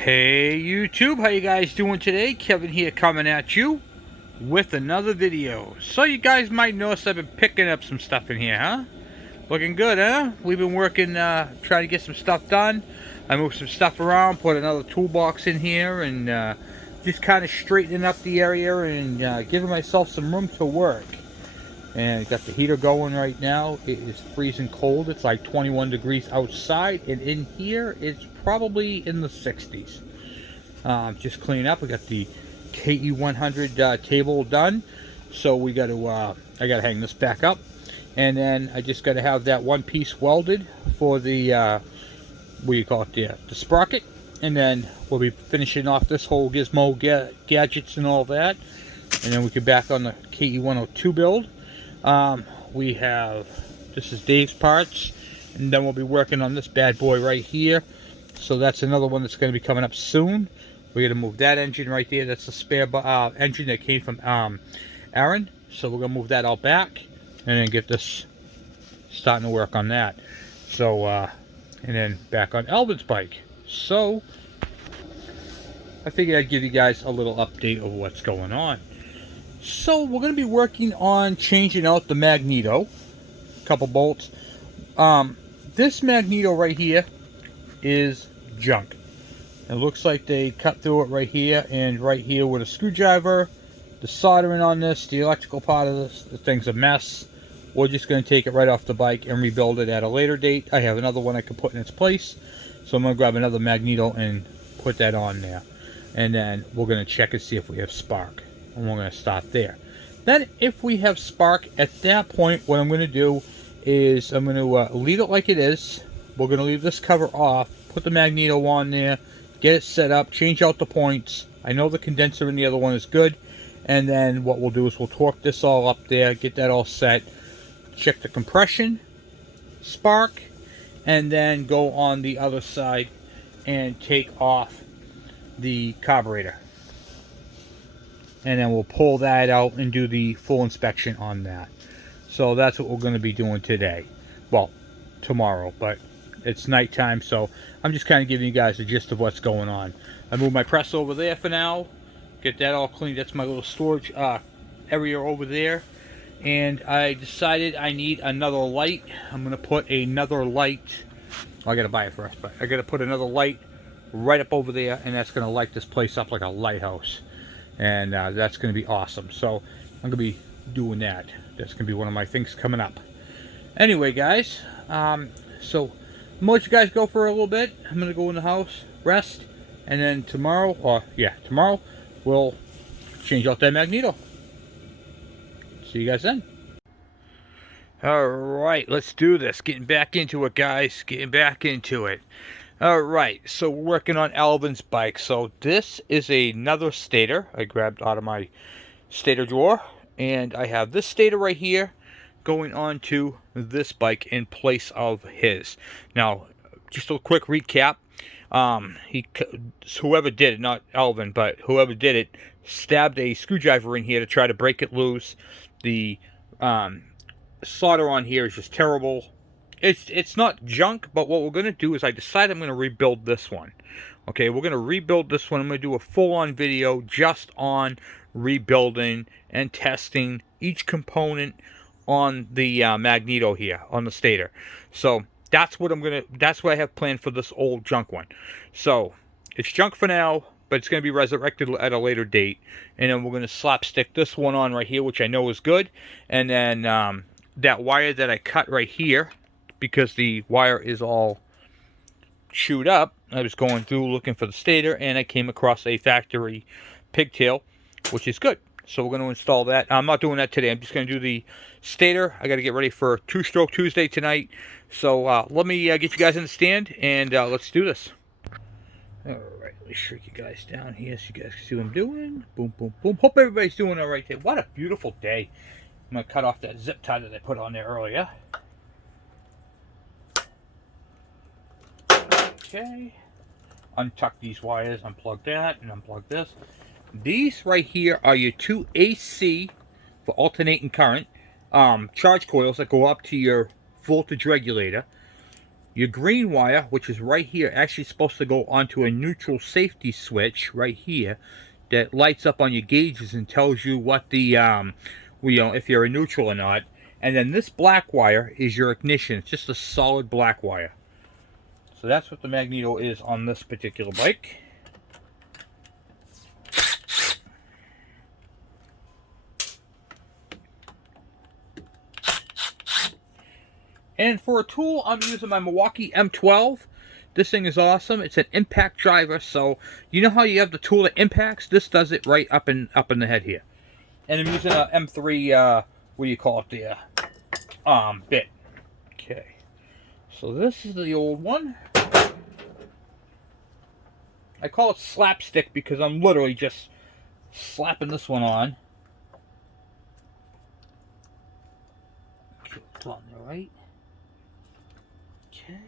Hey YouTube, how you guys doing today? Kevin here coming at you with another video. So you guys might notice I've been picking up some stuff in here, huh? Looking good, huh? We've been working, trying to get some stuff done. I moved some stuff around, put another toolbox in here, and just kind of straightening up the area and giving myself some room to work. And got the heater going right now. It is freezing cold. It's like 21 degrees outside, and in here it's probably in the 60s. Just cleaning up. We got the KE100 table done, so we got to. I got to hang this back up, and then I just got to have that one piece welded for the what do you call it? The sprocket, and then we'll be finishing off this whole gizmo gadgets and all that, and then we can back on the KE102 build. We have, this is Dave's parts, and then we'll be working on this bad boy right here. So that's another one that's going to be coming up soon. We're going to move that engine right there. That's the spare engine that came from Aaron. So we're going to move that out back and then get this starting to work on that. So, and then back on Alvin's bike. So, I figured I'd give you guys a little update of what's going on. So we're going to be working on changing out the Magneto, a couple bolts. This Magneto right here is junk. It looks like they cut through it right here and right here with a screwdriver. The soldering on this, the electrical part of this, the thing's a mess. We're just going to take it right off the bike and rebuild it at a later date. I have another one I can put in its place, so I'm going to grab another Magneto and put that on there. And then we're going to check and see if we have spark. And we're going to start there. Then if we have spark, at that point what I'm going to do is I'm going to leave it like it is. We're going to leave this cover off, put the Magneto on there, get it set up, change out the points. I know the condenser in the other one is good, and then what we'll do is we'll torque this all up there, get that all set, check the compression, spark, and then go on the other side and take off the carburetor. And then we'll pull that out and do the full inspection on that. So that's what we're going to be doing today. Well, tomorrow, but it's nighttime, so I'm just kind of giving you guys the gist of what's going on. I moved my press over there for now. Get that all cleaned. That's my little storage area over there. And I decided I need another light. I'm going to put another light. Well, I got to buy it first, but I got to put another light right up over there, and that's going to light this place up like a lighthouse. And that's going to be awesome. So I'm going to be doing that. That's going to be one of my things coming up. Anyway, guys, so I'm going to let you guys go for a little bit. I'm going to go in the house, rest, and then tomorrow, we'll change out that Magneto. See you guys then. Alright, let's do this. Getting back into it, guys. Getting back into it. Alright, so we're working on Alvin's bike. So this is another stator I grabbed out of my stator drawer. And I have this stator right here going on to this bike in place of his. Now, just a quick recap. Whoever did it, not Alvin, but whoever did it, stabbed a screwdriver in here to try to break it loose. The solder on here is just terrible. It's not junk, but what we're going to do is I decided I'm going to rebuild this one. Okay, we're going to rebuild this one. I'm going to do a full-on video just on rebuilding and testing each component on the Magneto here, on the stator. So that's what that's what I have planned for this old junk one. So it's junk for now, but it's going to be resurrected at a later date. And then we're going to slapstick this one on right here, which I know is good. And then that wire that I cut right here, because the wire is all chewed up, I was going through looking for the stator, and I came across a factory pigtail, which is good. So we're going to install that. I'm not doing that today. I'm just going to do the stator. I got to get ready for Two-Stroke Tuesday tonight. So let me get you guys in the stand, and let's do this. Alright, let me shrink you guys down here so you guys can see what I'm doing. Boom, boom, boom. Hope everybody's doing all right there. What a beautiful day. I'm going to cut off that zip tie that I put on there earlier. Okay, untuck these wires, unplug that, and unplug this. These right here are your two AC for alternating current charge coils that go up to your voltage regulator. Your green wire, which is right here, actually supposed to go onto a neutral safety switch right here that lights up on your gauges and tells you what the, if you're a neutral or not. And then this black wire is your ignition. It's just a solid black wire. So that's what the Magneto is on this particular bike. And for a tool, I'm using my Milwaukee M12. This thing is awesome. It's an impact driver, so you know how you have the tool that impacts? This does it right up in the head here. And I'm using a M3, what do you call it there? Bit. Okay. So this is the old one. I call it slapstick because I'm literally just slapping this one on. Okay, it's on there, right? Okay.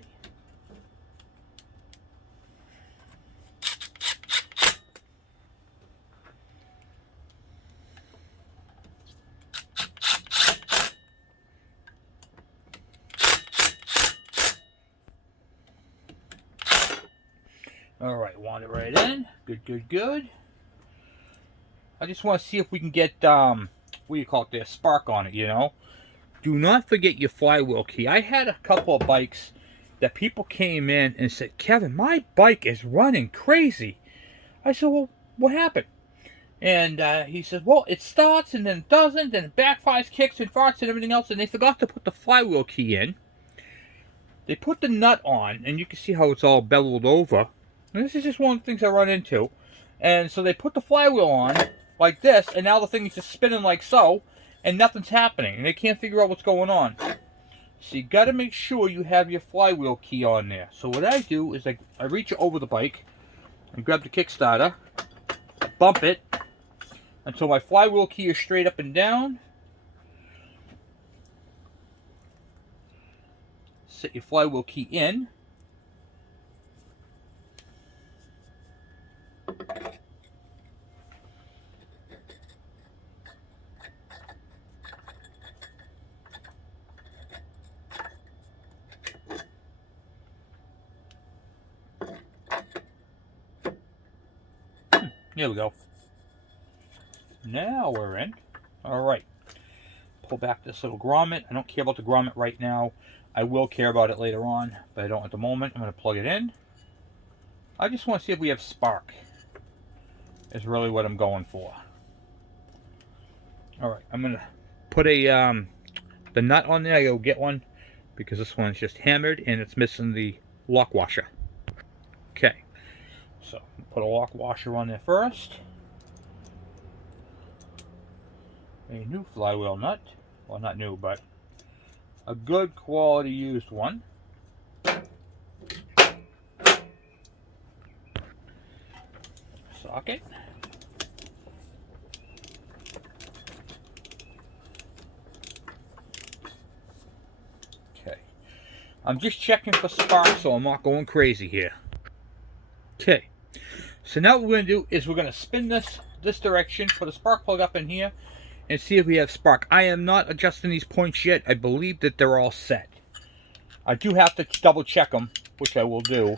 Alright, want it right in. Good, good, good. I just want to see if we can get, what do you call it there, spark on it, you know. Do not forget your flywheel key. I had a couple of bikes that people came in and said, Kevin, my bike is running crazy. I said, well, what happened? And he said, well, it starts and then it doesn't, then it backfires, kicks and farts and everything else, and they forgot to put the flywheel key in. They put the nut on, and you can see how it's all beveled over. And this is just one of the things I run into. And so they put the flywheel on like this, and now the thing is just spinning like so, and nothing's happening, and they can't figure out what's going on. So you got to make sure you have your flywheel key on there. So what I do is I reach over the bike and grab the Kickstarter, bump it until my flywheel key is straight up and down. Set your flywheel key in. Here we go. Now we're in. Alright. Pull back this little grommet. I don't care about the grommet right now. I will care about it later on, but I don't at the moment. I'm going to plug it in. I just want to see if we have spark. Is really what I'm going for. Alright, I'm going to put a the nut on there. I go get one because this one's just hammered and it's missing the lock washer. Okay. So, put a lock washer on there first. A new flywheel nut. Well, not new, but a good quality used one. Socket. Okay. I'm just checking for spark so I'm not going crazy here. Okay. So now what we're going to do is we're going to spin this direction, put a spark plug up in here, and see if we have spark. I am not adjusting these points yet. I believe that they're all set. I do have to double check them, which I will do.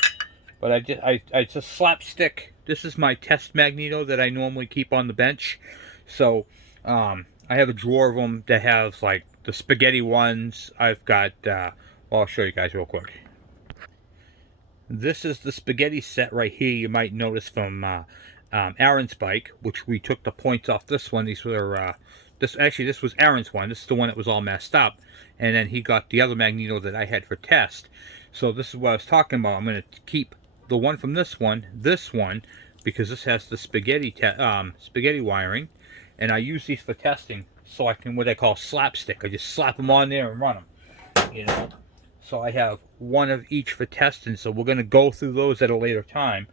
But I just slapstick. This is my test Magneto that I normally keep on the bench. So I have a drawer of them that have like the spaghetti ones. I've got, well, I'll show you guys real quick. This is the spaghetti set right here. You might notice from Aaron's bike, which we took the points off this one. These were this was Aaron's one. This is the one that was all messed up, and then he got the other Magneto that I had for test. So this is what I was talking about. I'm going to keep the one from this one, because this has the spaghetti wiring, and I use these for testing. So I can what I call slapstick. I just slap them on there and run them, you know. So I have one of each for testing. So we're going to go through those at a later time.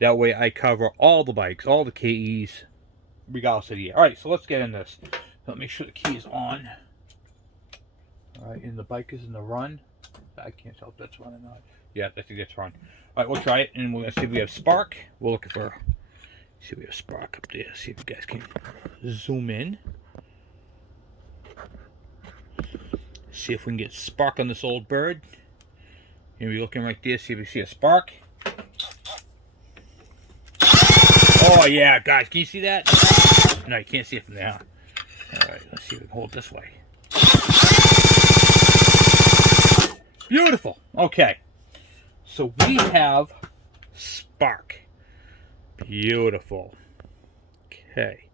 That way I cover all the bikes, all the KEs, regardless of the year. Alright, so let's get in this. Let me make sure the key is on. Alright, and the bike is in the run. I can't tell if that's run or not. Yeah, I think that's run. Alright, we'll try it and we're going to see if we have spark. We're looking for, see if we have spark up there. See if you guys can zoom in. See if we can get spark on this old bird. And we're looking right there, see if we see a spark. Oh yeah, guys, can you see that? No, you can't see it from there. Alright, let's see if we can hold it this way. Beautiful. Okay. So we have spark. Beautiful. Okay.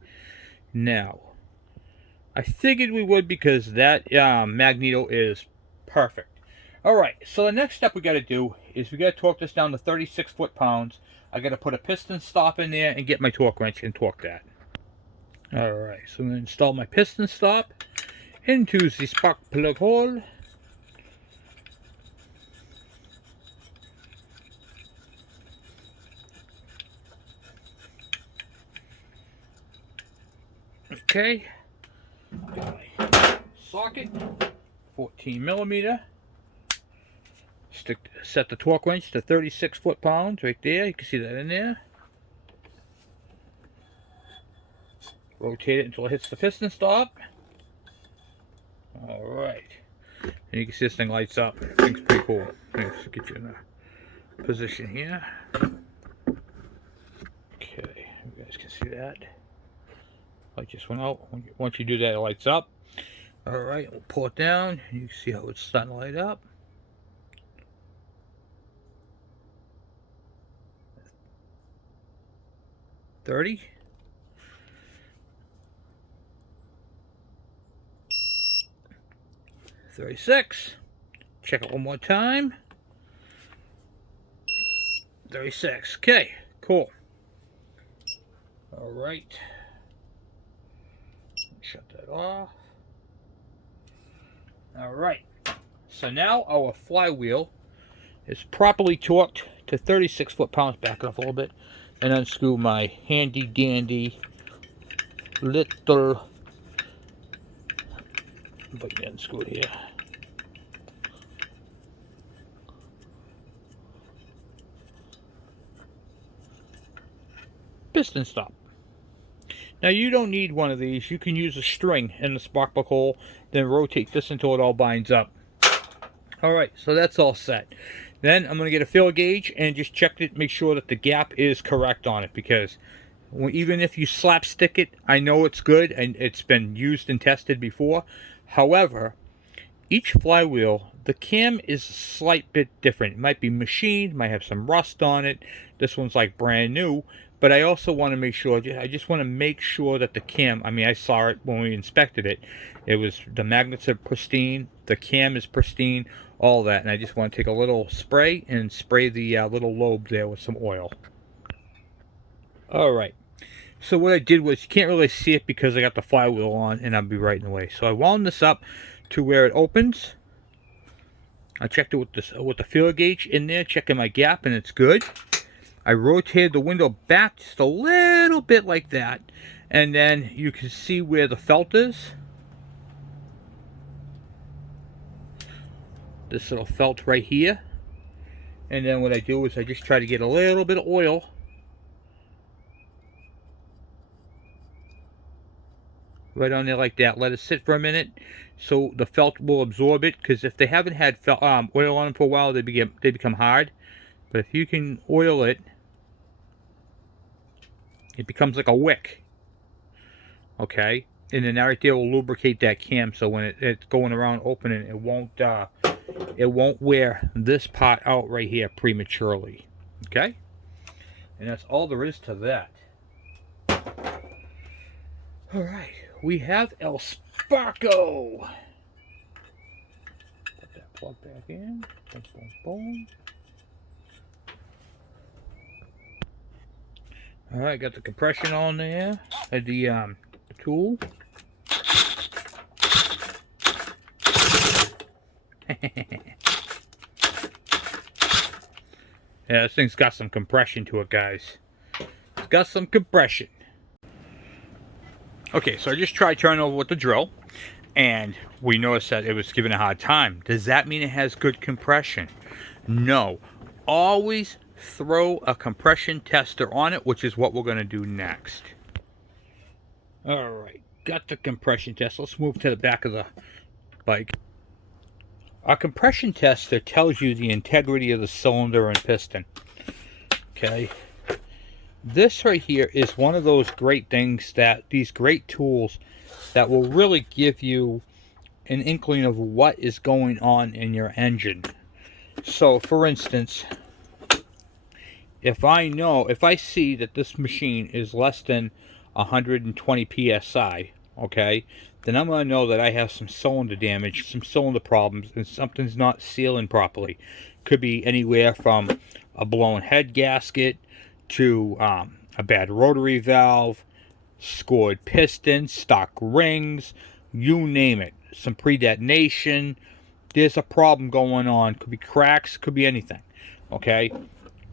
Now, I figured we would because that Magneto is perfect. Alright, so the next step we got to do is we got to torque this down to 36 foot-pounds. I got to put a piston stop in there and get my torque wrench and torque that. Alright, so I'm going to install my piston stop into the spark plug hole. Okay. Socket, 14 millimeter. Set the torque wrench to 36 foot-pounds right there. You can see that in there. Rotate it until it hits the piston stop. Alright. And you can see this thing lights up. Thing's pretty cool. Let's get you in a position here. Okay, you guys can see that. Light just went out. Once you do that, it lights up. Alright, we'll pull it down. You can see how it's starting to light up. 30. 36. Check it one more time. 36. Okay, cool. All right. Shut that off. All right. So now our flywheel is properly torqued to 36 foot-pounds. Back off a little bit. And unscrew my handy dandy little, if I can unscrew it here. Piston stop. Now you don't need one of these. You can use a string in the spark plug hole, then rotate this until it all binds up. Alright, so that's all set. Then I'm going to get a feel gauge and just check it, make sure that the gap is correct on it, because even if you slap stick it, I know it's good and it's been used and tested before. However, each flywheel, the cam is a slight bit different. It might be machined, might have some rust on it. This one's like brand new, but I also want to make sure, I just want to make sure that the cam, I mean, I saw it when we inspected it. It was, the magnets are pristine, the cam is pristine, all that. And I just want to take a little spray and spray the little lobe there with some oil. Alright. So what I did was, you can't really see it because I got the flywheel on and I'll be right in the way. So I wound this up to where it opens. I checked it with the feeler gauge in there, checking my gap, and it's good. I rotated the window back just a little bit like that, and then you can see where the felt is. This little felt right here. And then what I do is I just try to get a little bit of oil right on there like that. Let it sit for a minute so the felt will absorb it, because if they haven't had oil on them for a while, they become hard. But if you can oil it, it becomes like a wick. Okay, and then that right there will lubricate that cam, so when it's going around opening, it won't wear this part out right here prematurely. Okay, and that's all there is to that. All right, we have El Sparko. Put that plug back in. Boom, boom, boom. All right, got the compression on there. The tool. Yeah, this thing's got some compression to it, guys. It's got some compression. Okay, so I just tried turning over with the drill, and we noticed that it was giving a hard time. Does that mean it has good compression? No. Always throw a compression tester on it, which is what we're going to do next. Alright, got the compression test. Let's move to the back of the bike. A compression tester tells you the integrity of the cylinder and piston. Okay. This right here is one of those great things, that these great tools that will really give you an inkling of what is going on in your engine. So for instance, if I see that this machine is less than 120 psi, okay, then I'm going to know that I have some cylinder damage, some cylinder problems, and something's not sealing properly. Could be anywhere from a blown head gasket to a bad rotary valve, scored pistons, stock rings, you name it. Some pre-detonation. There's a problem going on. Could be cracks, could be anything. Okay?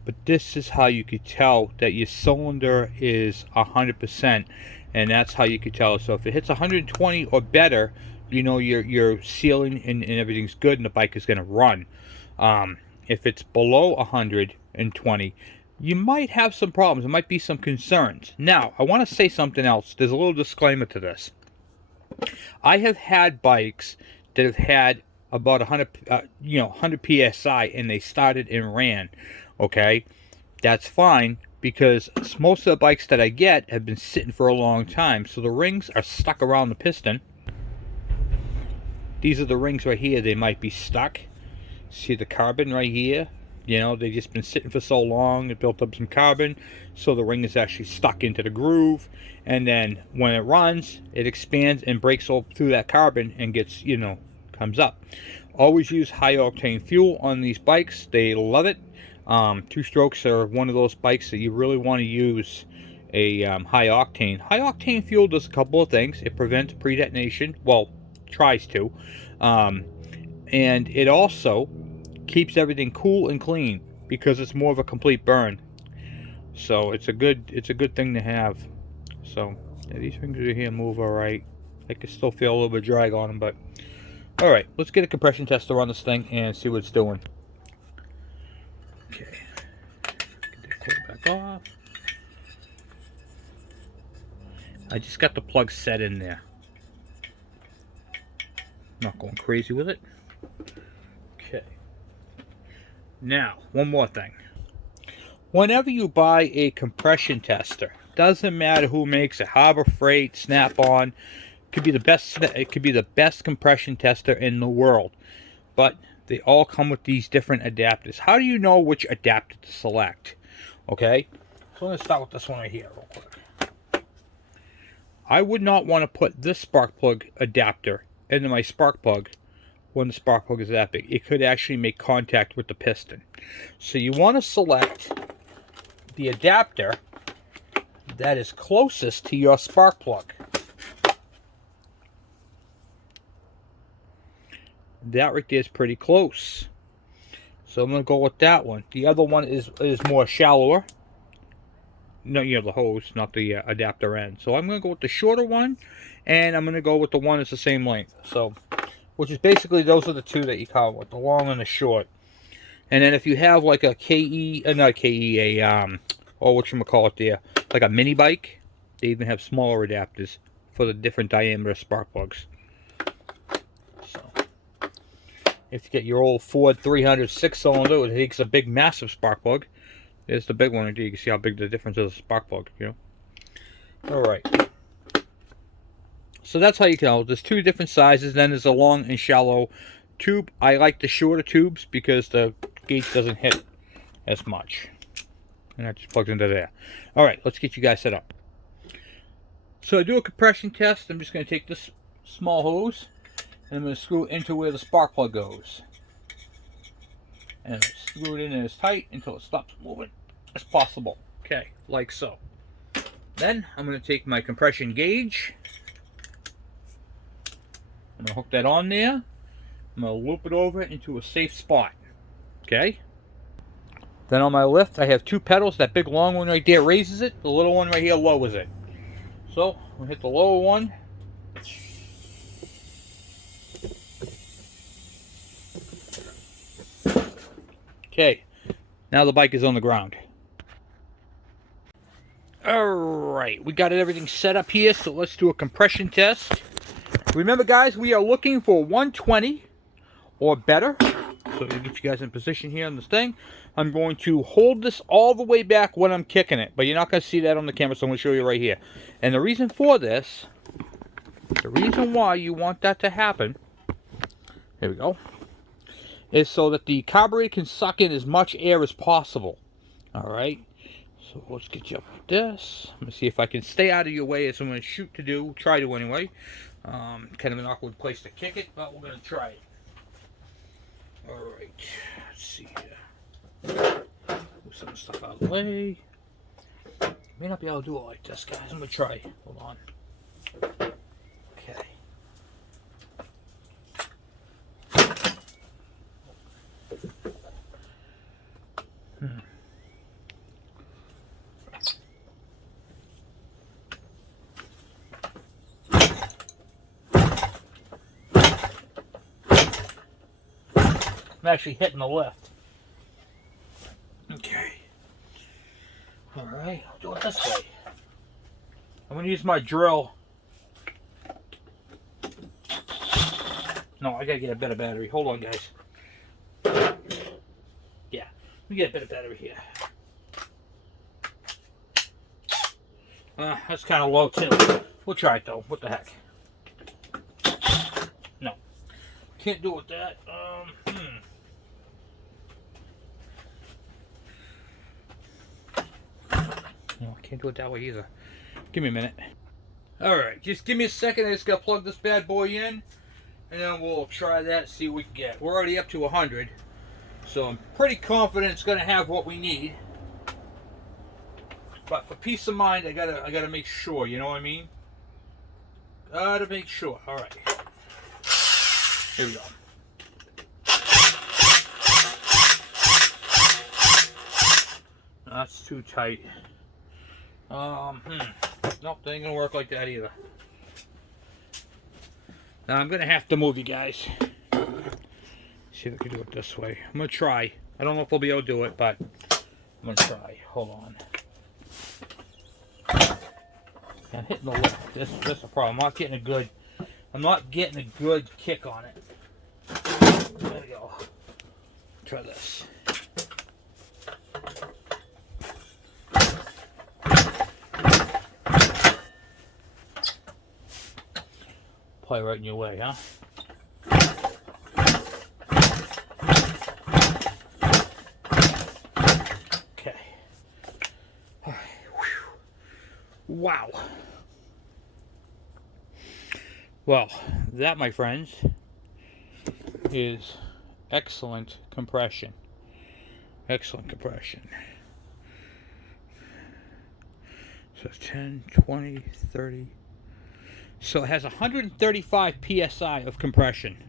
But this is how you could tell that your cylinder is 100%, and that's how you could tell. So if it hits 120 or better, you know your sealing and everything's good, and the bike is going to run. If it's below 120, you might have some problems. There might be some concerns. Now, I want to say something else. There's a little disclaimer to this. I have had bikes that have had about 100 psi, and they started and ran. Okay, that's fine, because most of the bikes that I get have been sitting for a long time, so the rings are stuck around the piston. These are the rings right here. They might be stuck. See the carbon right here? You know, they've just been sitting for so long, it built up some carbon, so the ring is actually stuck into the groove, and then when it runs, it expands and breaks through that carbon and gets, comes up. Always use high octane fuel on these bikes. They love it. Two strokes are one of those bikes that you really want to use a high octane. High octane fuel does a couple of things. It prevents pre-detonation. Well, tries to. And it also keeps everything cool and clean, because it's more of a complete burn. So it's a good thing to have. So yeah, these rings right here move all right. I can still feel a little bit of drag on them, but all right, let's get a compression tester on this thing and see what it's doing. Okay, get that cord back off. I just got the plug set in there. Not going crazy with it. Okay. Now, one more thing. Whenever you buy a compression tester, doesn't matter who makes it, Harbor Freight, Snap-on, could be the best. It could be the best compression tester in the world, but they all come with these different adapters. How do you know which adapter to select? Okay, so let's start with this one right here real quick. I would not want to put this spark plug adapter into my spark plug when the spark plug is that big. It could actually make contact with the piston. So you want to select the adapter that is closest to your spark plug. That right there is pretty close. So I'm going to go with that one. The other one is more shallower. No, the hose, not the adapter end. So I'm going to go with the shorter one, and I'm going to go with the one that's the same length. So, which is basically, those are the two that you come with, the long and the short. And then if you have like a whatchamacallit there, like a mini bike, they even have smaller adapters for the different diameter spark plugs. So, if you get your old Ford 300 6-cylinder, it takes a big, massive spark plug. There's the big one right there. You can see how big the difference is of the spark plug, Alright. So that's how you can tell. There's two different sizes. Then there's a long and shallow tube. I like the shorter tubes because the gauge doesn't hit as much. And that just plugs into there. Alright, let's get you guys set up. So I do a compression test. I'm just going to take this small hose, and I'm going to screw it into where the spark plug goes. And screw it in as tight until it stops moving as possible. Okay, like so. Then I'm going to take my compression gauge. I'm going to hook that on there. I'm going to loop it over into a safe spot. Okay. Then on my lift, I have two pedals. That big long one right there raises it. The little one right here lowers it. So I'm going to hit the lower one. Okay, now the bike is on the ground. Alright, we got everything set up here, so let's do a compression test. Remember guys, we are looking for 120 or better. So to get you guys in position here on this thing, I'm going to hold this all the way back when I'm kicking it. But you're not going to see that on the camera, so I'm going to show you right here. And the reason for this, the reason why you want that to happen, here we go, is so that the carburetor can suck in as much air as possible. Alright, so let's get you up with this. Let me see if I can stay out of your way as I'm going to shoot to do, try to anyway. Kind of an awkward place to kick it, but we're going to try it. Alright, let's see here. Move some stuff out of the way. May not be able to do it like this, guys. I'm going to try. Hold on. Okay. I'm actually hitting the lift. Okay. Alright, I'll do it this way. I'm going to use my drill. No, I got to get a better battery. Hold on, guys. Yeah, let me get a better battery here. That's kind of low, too. We'll try it, though. What the heck? No. Can't do it with that. No, I can't do it that way either. Give me a minute. Alright, just give me a second. I just got to plug this bad boy in. And then we'll try that, see what we can get. We're already up to 100. So I'm pretty confident it's going to have what we need. But for peace of mind, I gotta make sure, you know what I mean? Gotta make sure. Alright. Here we go. That's too tight. Nope, that ain't gonna work like that either. Now I'm gonna have to move you guys. See if I can do it this way. I'm gonna try. I don't know if I'll be able to do it, but I'm gonna try. Hold on. I'm hitting the lift. That's a problem. I'm not getting a good kick on it. There we go. Try this. Play right in your way, huh? Okay. All right. Wow. Well, that, my friends, is excellent compression. Excellent compression. So 10, 20, 30. So it has 135 psi of compression.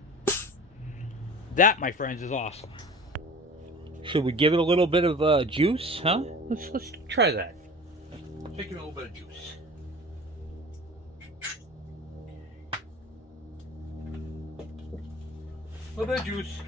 That, my friends, is awesome. Should we give it a little bit of juice, huh? Let's try that. Let's give it a little bit of juice. A little bit of juice.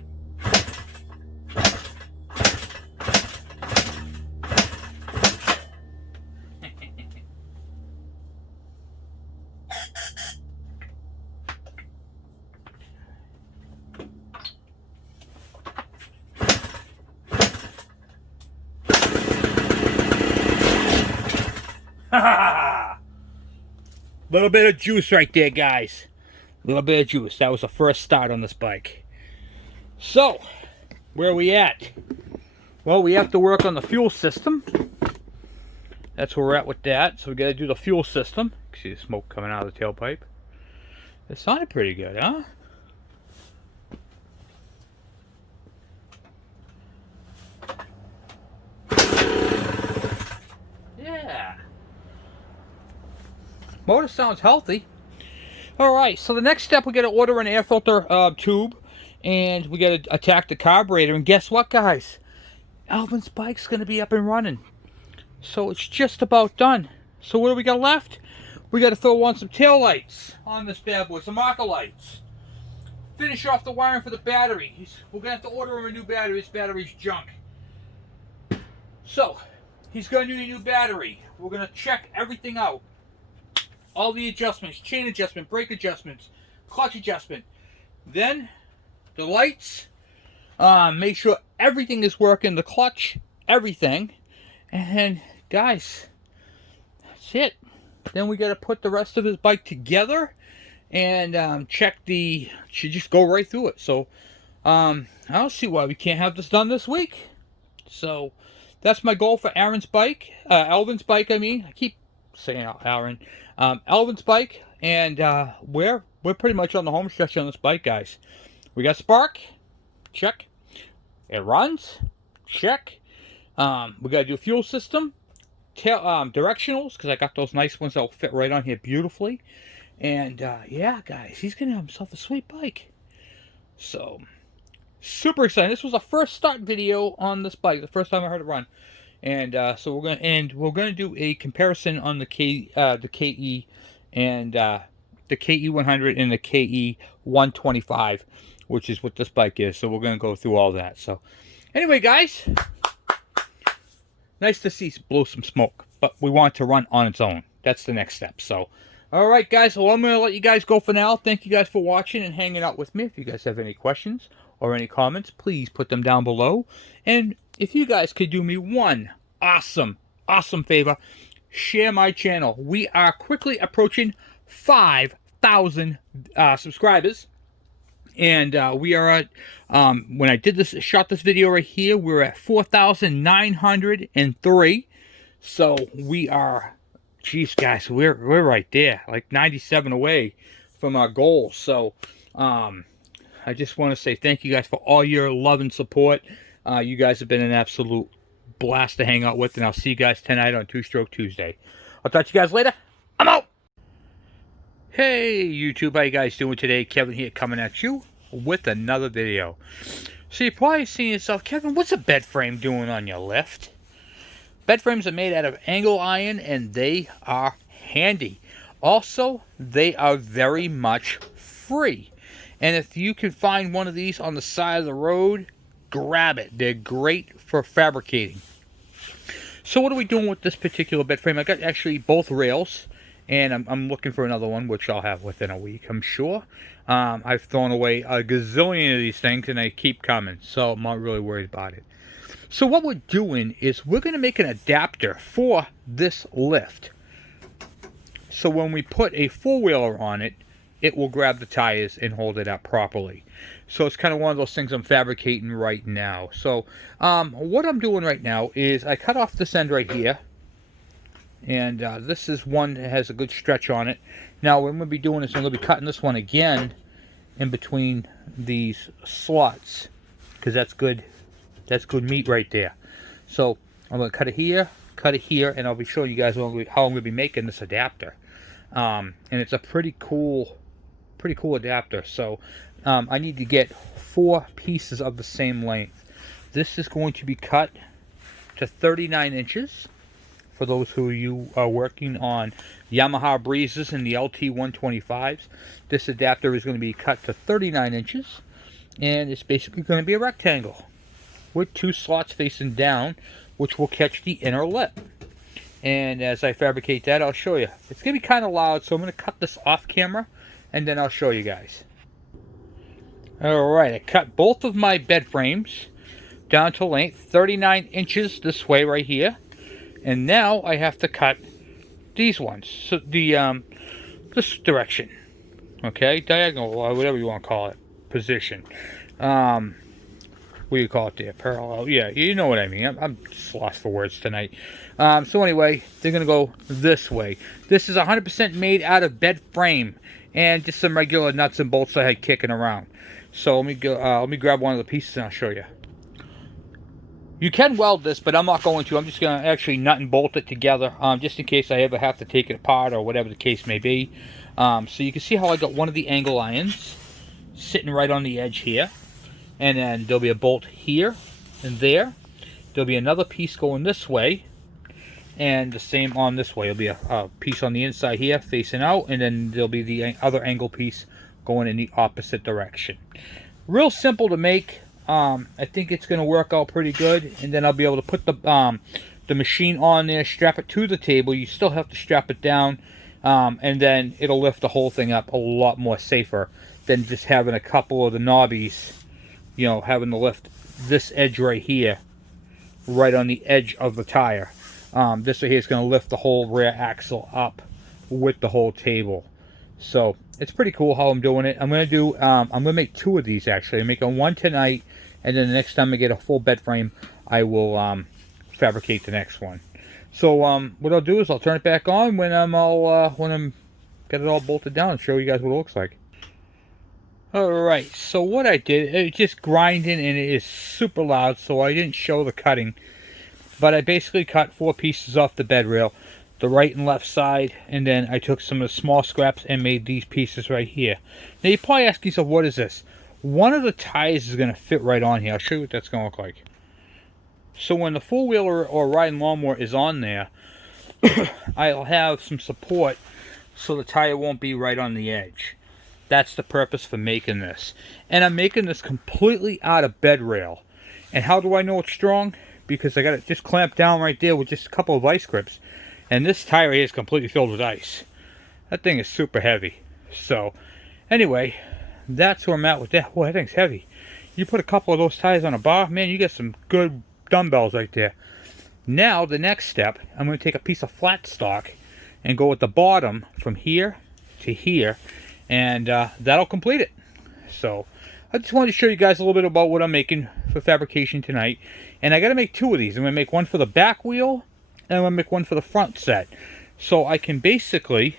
Little bit of juice right there, guys. Little bit of juice. That was the first start on this bike. So, where are we at? Well, we have to work on the fuel system. That's where we're at with that. So we got to do the fuel system. See the smoke coming out of the tailpipe. It sounded pretty good, huh? Yeah. Motor sounds healthy. Alright, so the next step, we got to order an air filter tube. And we got to attack the carburetor. And guess what, guys? Alvin's bike's going to be up and running. So it's just about done. So what do we got left? We got to throw on some tail lights on this bad boy. Some marker lights. Finish off the wiring for the battery. We're going to have to order him a new battery. This battery's junk. So, he's going to need a new battery. We're going to check everything out. All the adjustments. Chain adjustment, brake adjustments, clutch adjustment. Then the lights, make sure everything is working, the clutch, everything. And then, guys, that's it. Then we got to put the rest of his bike together and check the, should just go right through it. So I don't see why we can't have this done this week. So that's my goal for Aaron's bike, Alvin's bike. I mean, I keep saying Aaron, Alvin's bike, and we're pretty much on the home stretch on this bike, guys. We got spark, check. It runs, check. We got to do fuel system, directionals, because I got those nice ones that will fit right on here beautifully. And yeah, guys, he's gonna have himself a sweet bike. So super excited. This was the first start video on this bike, the first time I heard it run. And so we're gonna do a comparison on the KE and the KE100 and the KE125, which is what this bike is. So we're gonna go through all that. So anyway, guys, nice to see blow some smoke, but we want it to run on its own. That's the next step. So all right, guys, well, I'm going to let you guys go for now. Thank you guys for watching and hanging out with me. If you guys have any questions or any comments, please put them down below. And if you guys could do me one awesome favor, share my channel. We are quickly approaching 5,000 subscribers. And we are at, when I shot this video right here, we're at 4,903. So we are... Jeez, guys, we're right there, like 97 away from our goal. So I just want to say thank you guys for all your love and support. You guys have been an absolute blast to hang out with, and I'll see you guys tonight on Two Stroke Tuesday. I'll talk to you guys later. I'm out. Hey, YouTube, how you guys doing today? Kevin here, coming at you with another video. So you're probably seeing yourself, Kevin, what's a bed frame doing on your lift? Bed frames are made out of angle iron, and they are handy. Also, they are very much free. And if you can find one of these on the side of the road, grab it. They're great for fabricating. So what are we doing with this particular bed frame? I got actually both rails, and I'm looking for another one, which I'll have within a week, I'm sure. I've thrown away a gazillion of these things, and they keep coming, so I'm not really worried about it. So what we're doing is we're going to make an adapter for this lift. So when we put a four-wheeler on it, it will grab the tires and hold it up properly. So it's kind of one of those things I'm fabricating right now. So what I'm doing right now is I cut off this end right here. And this is one that has a good stretch on it. Now what I'm going to be doing is I'm going to be cutting this one again in between these slots, because that's good. That's good meat right there. So I'm going to cut it here, and I'll be showing you guys how I'm going to be making this adapter. And it's a pretty cool adapter. So I need to get 4 pieces of the same length. This is going to be cut to 39 inches. For those who you are working on Yamaha Breezes and the LT125s, this adapter is going to be cut to 39 inches. And it's basically going to be a rectangle with 2 slots facing down, which will catch the inner lip. And as I fabricate that, I'll show you. It's going to be kind of loud, so I'm going to cut this off camera, and then I'll show you guys. Alright, I cut both of my bed frames down to length, 39 inches this way right here. And now I have to cut these ones, so this direction. Okay, diagonal, or whatever you want to call it, position. What do you call it there? Parallel. Yeah, you know what I mean. I'm just lost for words tonight. So anyway, they're going to go this way. This is 100% made out of bed frame and just some regular nuts and bolts I had kicking around. So let me go. Let me grab one of the pieces and I'll show you. You can weld this, but I'm not going to. I'm just going to actually nut and bolt it together, just in case I ever have to take it apart or whatever the case may be. So you can see how I got one of the angle irons sitting right on the edge here. And then there'll be a bolt here and there. There'll be another piece going this way. And the same on this way. There'll be a piece on the inside here facing out. And then there'll be the other angle piece going in the opposite direction. Real simple to make. I think it's going to work out pretty good. And then I'll be able to put the machine on there, strap it to the table. You still have to strap it down. And then it'll lift the whole thing up a lot more safer than just having a couple of the knobbies you know, having to lift this edge right here, right on the edge of the tire. This right here is going to lift the whole rear axle up with the whole table. So it's pretty cool how I'm doing it. I'm going to do, I'm going to make 2 of these actually. I'm making 1 tonight, and then the next time I get a full bed frame, I will fabricate the next one. So what I'll do is I'll turn it back on when I'm all, when I'm got it all bolted down, and show you guys what it looks like. Alright, so what I did, it's just grinding and it is super loud, so I didn't show the cutting. But I basically cut 4 pieces off the bed rail, the right and left side, and then I took some of the small scraps and made these pieces right here. Now you're probably asking yourself, what is this? One of the tires is going to fit right on here. I'll show you what that's going to look like. So when the 4-wheeler or riding lawnmower is on there, I'll have some support so the tire won't be right on the edge. That's the purpose for making this. And I'm making this completely out of bed rail. And how do I know it's strong? Because I got it just clamped down right there with just a couple of vice grips. And this tire here is completely filled with ice. That thing is super heavy. So, anyway, that's where I'm at with that. Oh, that thing's heavy. You put a couple of those tires on a bar, man, you get some good dumbbells right there. Now, the next step, I'm going to take a piece of flat stock and go at the bottom from here to here. And that'll complete it. So I just wanted to show you guys a little bit about what I'm making for fabrication tonight. And I got to make 2 of these. I'm going to make one for the back wheel, and I'm going to make one for the front set. So I can basically,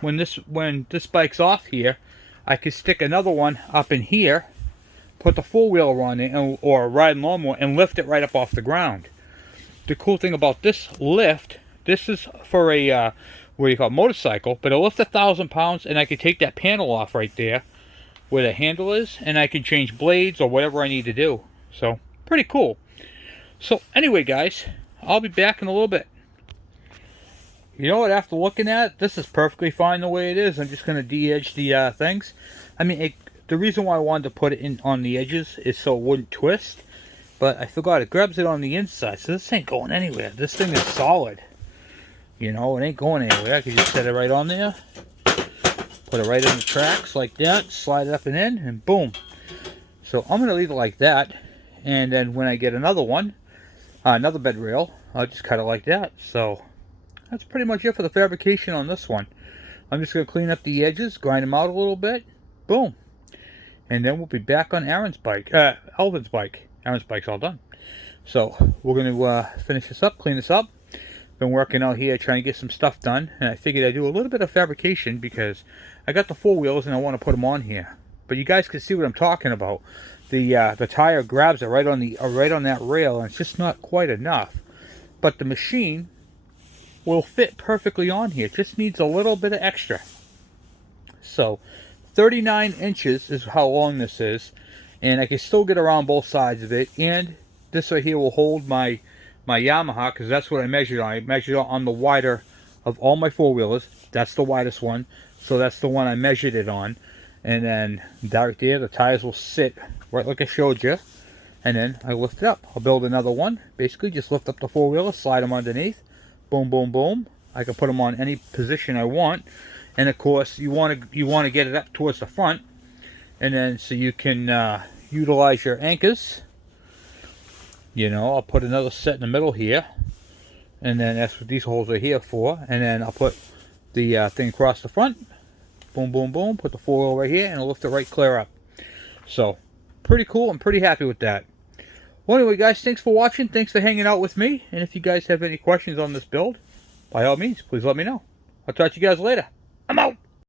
when this bike's off here, I can stick another one up in here, put the 4-wheeler on it, or a riding lawnmower, and lift it right up off the ground. The cool thing about this lift, this is for a what do you call it, motorcycle, but it'll lift 1,000 pounds, and I can take that panel off right there where the handle is, and I can change blades or whatever I need to do. So pretty cool. So anyway, guys, I'll be back in a little bit. You know what, after looking at it, this is perfectly fine the way it is. I'm just going to de-edge the things. I mean, the reason why I wanted to put it in on the edges is so it wouldn't twist, but I forgot it grabs it on the inside, so this ain't going anywhere. This thing is solid. You know, it ain't going anywhere. I can just set it right on there, put it right in the tracks like that, slide it up and in, and boom. So I'm going to leave it like that, and then when I get another one, another bed rail, I'll just cut it like that. So that's pretty much it for the fabrication on this one. I'm just going to clean up the edges, grind them out a little bit, boom. And then we'll be back on Aaron's bike, Alvin's bike. Aaron's bike's all done. So we're going to finish this up, clean this up. Been working out here trying to get some stuff done, and I figured I'd do a little bit of fabrication because I got the 4-wheels and I want to put them on here. But you guys can see what I'm talking about. The tire grabs it right on that rail, and it's just not quite enough. But the machine will fit perfectly on here. It just needs a little bit of extra. So 39 inches is how long this is, and I can still get around both sides of it. And this right here will hold my Yamaha, because that's what I measured on. I measured on the wider of all my 4-wheelers. That's the widest one, so that's the one I measured it on. And then right there, the tires will sit right like I showed you, and then I lift it up. I'll build another one. Basically, just lift up the 4-wheeler, slide them underneath, boom, boom, boom. I can put them on any position I want, and of course, you want to get it up towards the front, and then so you can utilize your anchors. You know, I'll put another set in the middle here, and then that's what these holes are here for. And then I'll put the thing across the front, boom, boom, boom, put the 4-wheel right here, and I'll lift it right clear up. So, pretty cool. I'm pretty happy with that. Well, anyway, guys, thanks for watching. Thanks for hanging out with me. And if you guys have any questions on this build, by all means, please let me know. I'll talk to you guys later. I'm out.